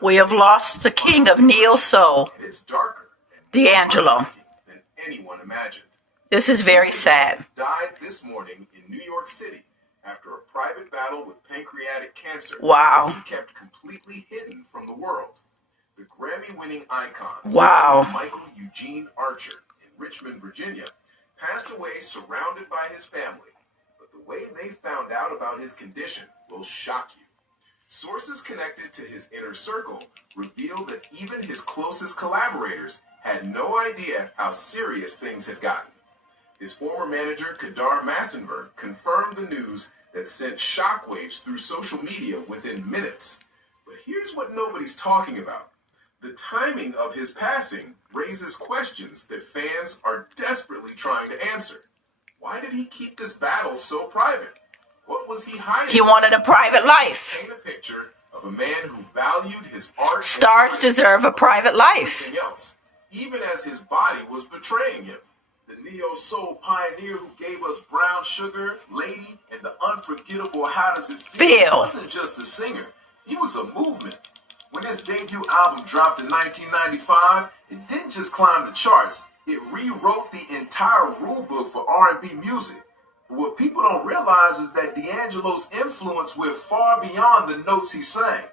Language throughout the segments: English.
We have lost the king of neo soul, It's darker D'Angelo. than anyone imagined. This is very sad. Died this morning in New York City after a private battle with pancreatic cancer. Wow. He kept completely hidden from the world. The Grammy-winning icon, Wow. Michael Eugene Archer, in Richmond, Virginia, passed away surrounded by his family. But the way they found out about his condition will shock you. Sources connected to his inner circle revealed that even his closest collaborators had no idea how serious things had gotten. His former manager, Kadar Massenberg, confirmed the news that sent shockwaves through social media within minutes. But here's what nobody's talking about. The timing of his passing raises questions that fans are desperately trying to answer. Why did he keep this battle so private? What was he hiding? He wanted a private life. Paint a picture of a man who valued his art. Stars deserve a private life. Everything else, even as his body was betraying him. The neo-soul pioneer who gave us Brown Sugar, Lady, and the unforgettable How Does It Feel wasn't just a singer. He was a movement. When his debut album dropped in 1995, it didn't just climb the charts. It rewrote the entire rulebook for R&B music. But what people don't realize is that D'Angelo's influence went far beyond the notes he sang.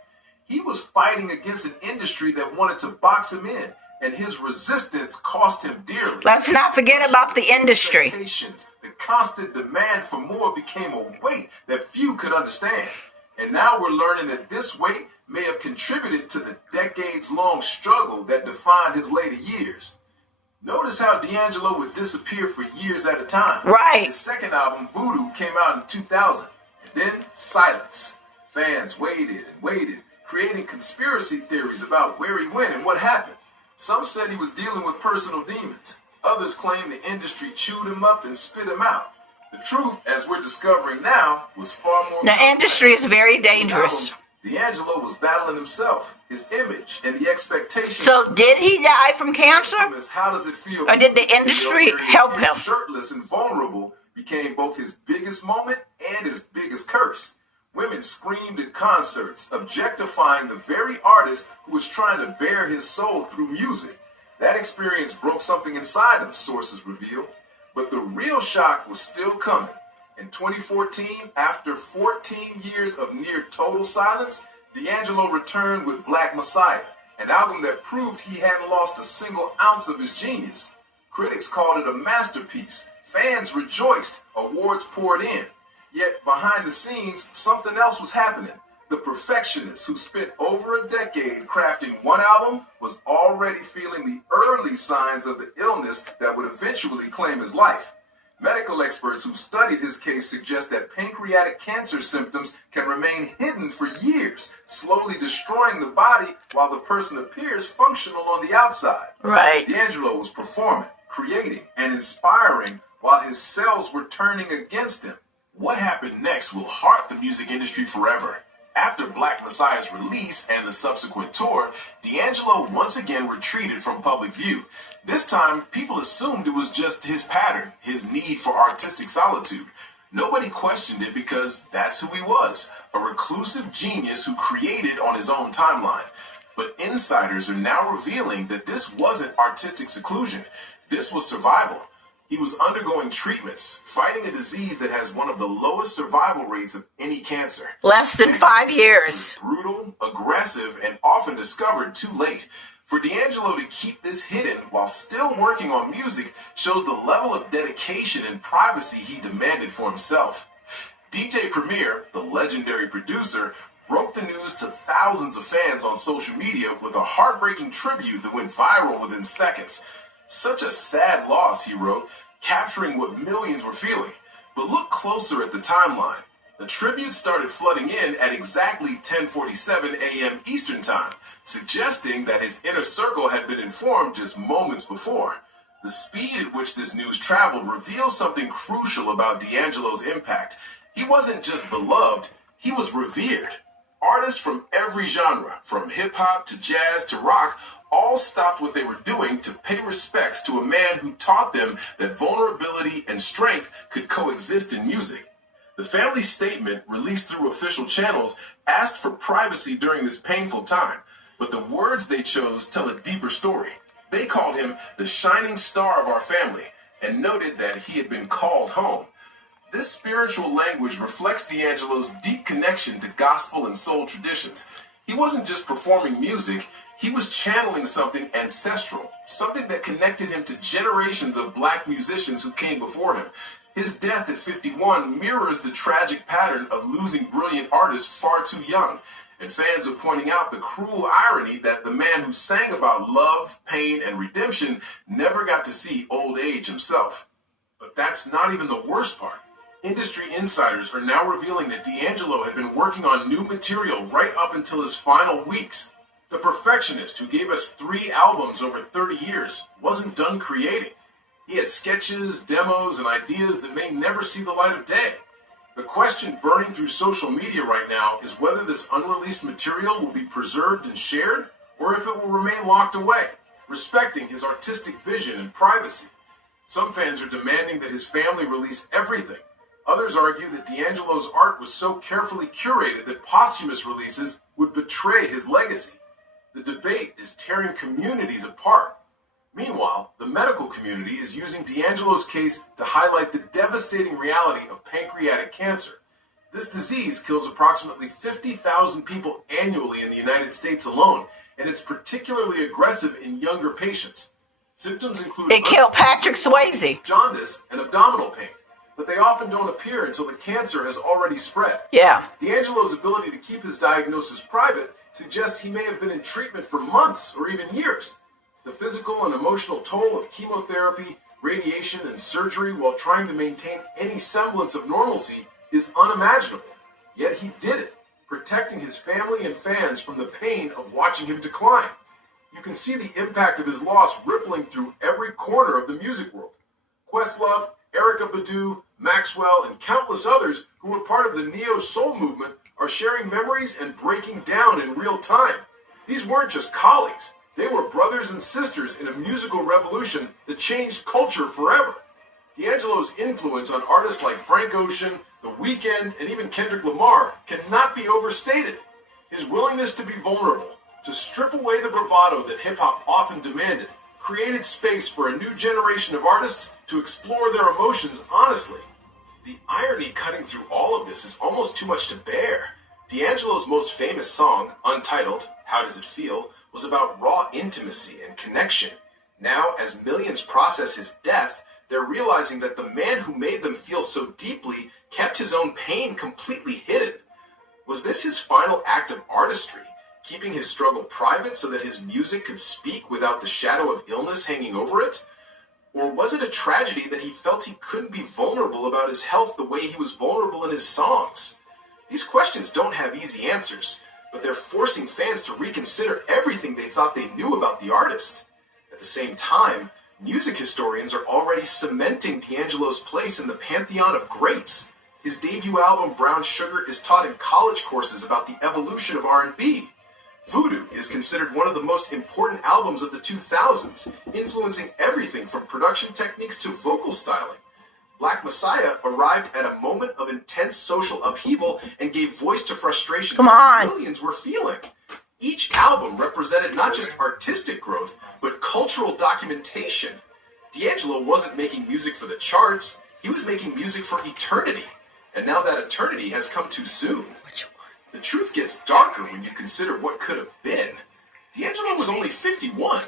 He was fighting against an industry that wanted to box him in, and his resistance cost him dearly. Let's not forget about the industry. The constant demand for more became a weight that few could understand. And now we're learning that this weight may have contributed to the decades-long struggle that defined his later years. Notice how D'Angelo would disappear for years at a time. Right. His second album, Voodoo, came out in 2000. And then silence. Fans waited and waited, creating conspiracy theories about where he went and what happened. Some said he was dealing with personal demons. Others claimed the industry chewed him up and spit him out. The truth, as we're discovering now, was far more. The industry is very dangerous. D'Angelo was battling himself, his image, and the expectations. So did he die from cancer? How does it feel? Or did the industry help him? Shirtless and vulnerable became both his biggest moment and his biggest curse. Women screamed at concerts, objectifying the very artist who was trying to bare his soul through music. That experience broke something inside him, sources reveal. But the real shock was still coming. In 2014, after 14 years of near total silence, D'Angelo returned with Black Messiah, an album that proved he hadn't lost a single ounce of his genius. Critics called it a masterpiece. Fans rejoiced. Awards poured in. Yet behind the scenes, something else was happening. The perfectionist who spent over a decade crafting one album was already feeling the early signs of the illness that would eventually claim his life. Medical experts who studied his case suggest that pancreatic cancer symptoms can remain hidden for years, slowly destroying the body while the person appears functional on the outside. Right. D'Angelo was performing, creating, and inspiring while his cells were turning against him. What happened next will haunt the music industry forever. After Black Messiah's release and the subsequent tour, D'Angelo once again retreated from public view. This time, people assumed it was just his pattern, his need for artistic solitude. Nobody questioned it because that's who he was, a reclusive genius who created on his own timeline. But insiders are now revealing that this wasn't artistic seclusion. This was survival. He was undergoing treatments, fighting a disease that has one of the lowest survival rates of any cancer. Less than 5 years. Brutal, aggressive, and often discovered too late. For D'Angelo to keep this hidden while still working on music shows the level of dedication and privacy he demanded for himself. DJ Premier, the legendary producer, broke the news to thousands of fans on social media with a heartbreaking tribute that went viral within seconds. Such a sad loss, he wrote, capturing what millions were feeling. But look closer at the timeline. The tribute started flooding in at exactly 10:47 a.m. Eastern Time, suggesting that his inner circle had been informed just moments before. The speed at which this news traveled reveals something crucial about D'Angelo's impact. He wasn't just beloved, he was revered. Artists from every genre, from hip-hop to jazz to rock, all stopped what they were doing to pay respects to a man who taught them that vulnerability and strength could coexist in music. The family statement, released through official channels, asked for privacy during this painful time, but the words they chose tell a deeper story. They called him the shining star of our family and noted that he had been called home. This spiritual language reflects D'Angelo's deep connection to gospel and soul traditions. He wasn't just performing music, he was channeling something ancestral, something that connected him to generations of black musicians who came before him. His death at 51 mirrors the tragic pattern of losing brilliant artists far too young, and fans are pointing out the cruel irony that the man who sang about love, pain, and redemption never got to see old age himself. But that's not even the worst part. Industry insiders are now revealing that D'Angelo had been working on new material right up until his final weeks. The perfectionist who gave us 3 albums over 30 years wasn't done creating. He had sketches, demos, and ideas that may never see the light of day. The question burning through social media right now is whether this unreleased material will be preserved and shared, or if it will remain locked away, respecting his artistic vision and privacy. Some fans are demanding that his family release everything. Others argue that D'Angelo's art was so carefully curated that posthumous releases would betray his legacy. The debate is tearing communities apart. Meanwhile, the medical community is using D'Angelo's case to highlight the devastating reality of pancreatic cancer. This disease kills approximately 50,000 people annually in the United States alone, and it's particularly aggressive in younger patients. Symptoms include It killed Patrick Swayze. jaundice, and abdominal pain, but they often don't appear until the cancer has already spread. Yeah. D'Angelo's ability to keep his diagnosis private suggests he may have been in treatment for months or even years. The physical and emotional toll of chemotherapy, radiation, and surgery while trying to maintain any semblance of normalcy is unimaginable. Yet he did it, protecting his family and fans from the pain of watching him decline. You can see the impact of his loss rippling through every corner of the music world. Questlove, Erykah Badu, Maxwell, and countless others who were part of the neo-soul movement are sharing memories and breaking down in real time. These weren't just colleagues. They were brothers and sisters in a musical revolution that changed culture forever. D'Angelo's influence on artists like Frank Ocean, The Weeknd, and even Kendrick Lamar cannot be overstated. His willingness to be vulnerable, to strip away the bravado that hip-hop often demanded, created space for a new generation of artists to explore their emotions honestly. The irony cutting through all of this is almost too much to bear. D'Angelo's most famous song, Untitled, How Does It Feel?, was about raw intimacy and connection. Now, as millions process his death, they're realizing that the man who made them feel so deeply kept his own pain completely hidden. Was this his final act of artistry, keeping his struggle private so that his music could speak without the shadow of illness hanging over it? Or was it a tragedy that he felt he couldn't be vulnerable about his health the way he was vulnerable in his songs? These questions don't have easy answers, but they're forcing fans to reconsider everything they thought they knew about the artist. At the same time, music historians are already cementing D'Angelo's place in the pantheon of greats. His debut album, Brown Sugar, is taught in college courses about the evolution of R&B. Voodoo is considered one of the most important albums of the 2000s, influencing everything from production techniques to vocal styling. Black Messiah arrived at a moment of intense social upheaval and gave voice to frustrations that millions were feeling. Each album represented not just artistic growth, but cultural documentation. D'Angelo wasn't making music for the charts, he was making music for eternity. And now that eternity has come too soon. The truth gets darker when you consider what could have been. D'Angelo was only 51.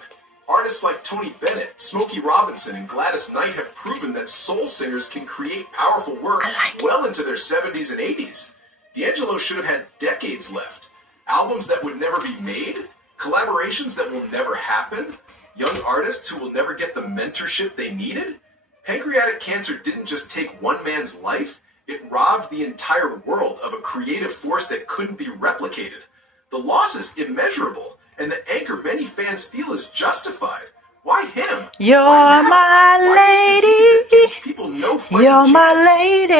Artists like Tony Bennett, Smokey Robinson, and Gladys Knight have proven that soul singers can create powerful work well into their 70s and 80s. D'Angelo should have had decades left. Albums that would never be made, collaborations that will never happen, young artists who will never get the mentorship they needed. Pancreatic cancer didn't just take one man's life, it robbed the entire world of a creative force that couldn't be replicated. The loss is immeasurable, and the anger many fans feel is justified. Why him? You're my lady. People no You're my lady.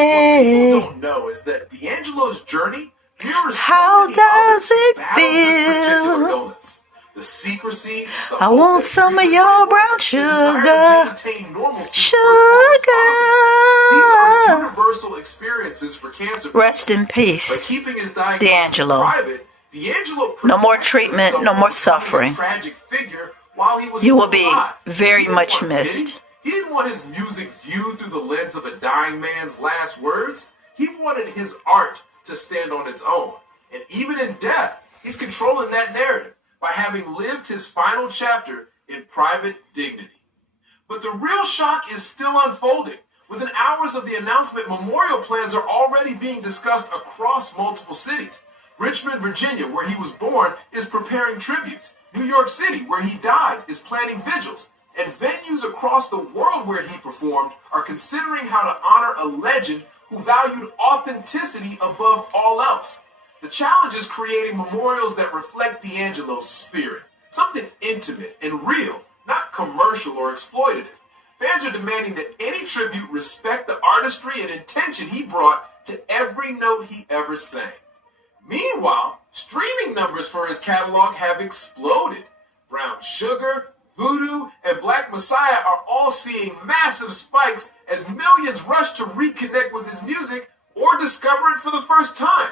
What people don't know is that D'Angelo's journey mirrors How so many does others who it battled this particular feel? illness. The secret secrecy, the I hope want that some of treatment your might brown work, the desire to sugar. maintain normalcy Sugar. for as long as possible. These are universal experiences for cancer Rest in patients. By peace, keeping his diagnosis D'Angelo. private, D'Angelo No more protected treatment, himself no from more becoming suffering. a tragic figure while he was You still will be alive. very He didn't much want pity. missed. He didn't want his music viewed through the lens of a dying man's last words. He wanted his art to stand on its own. And even in death, he's controlling that narrative by having lived his final chapter in private dignity. But the real shock is still unfolding. Within hours of the announcement, memorial plans are already being discussed across multiple cities. Richmond, Virginia, where he was born, is preparing tributes. New York City, where he died, is planning vigils. And venues across the world where he performed are considering how to honor a legend who valued authenticity above all else. The challenge is creating memorials that reflect D'Angelo's spirit, something intimate and real, not commercial or exploitative. Fans are demanding that any tribute respect the artistry and intention he brought to every note he ever sang. Meanwhile, streaming numbers for his catalog have exploded. Brown Sugar, Voodoo, and Black Messiah are all seeing massive spikes as millions rush to reconnect with his music or discover it for the first time.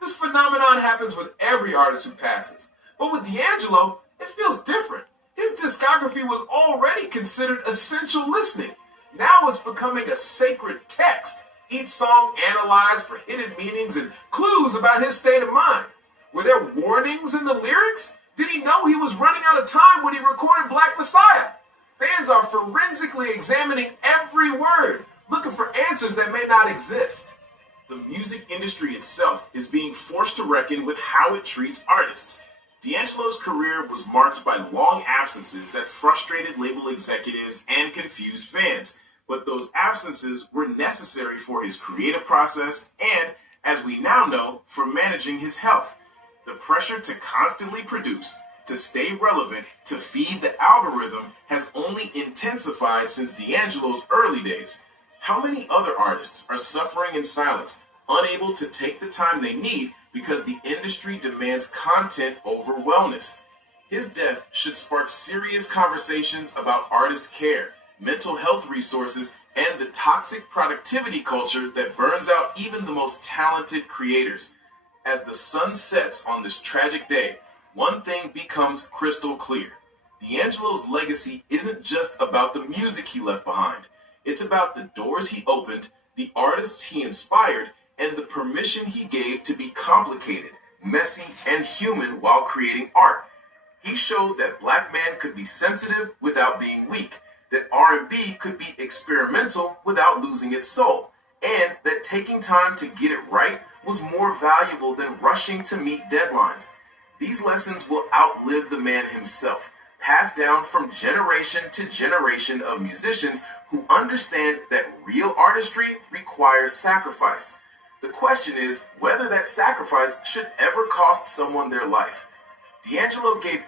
This phenomenon happens with every artist who passes. But with D'Angelo, it feels different. His discography was already considered essential listening. Now it's becoming a sacred text, each song analyzed for hidden meanings and clues about his state of mind. Were there warnings in the lyrics? Did he know he was running out of time when he recorded Black Messiah? Fans are forensically examining every word, looking for answers that may not exist. The music industry itself is being forced to reckon with how it treats artists. D'Angelo's career was marked by long absences that frustrated label executives and confused fans, but those absences were necessary for his creative process and, as we now know, for managing his health. The pressure to constantly produce, to stay relevant, to feed the algorithm has only intensified since D'Angelo's early days. How many other artists are suffering in silence, unable to take the time they need because the industry demands content over wellness? His death should spark serious conversations about artist care, mental health resources, and the toxic productivity culture that burns out even the most talented creators. As the sun sets on this tragic day, one thing becomes crystal clear. D'Angelo's legacy isn't just about the music he left behind. It's about the doors he opened, the artists he inspired, and the permission he gave to be complicated, messy, and human while creating art. He showed that Black man could be sensitive without being weak, that R&B could be experimental without losing its soul, and that taking time to get it right was more valuable than rushing to meet deadlines. These lessons will outlive the man himself, passed down from generation to generation of musicians who understand that real artistry requires sacrifice. The question is whether that sacrifice should ever cost someone their life. D'Angelo gave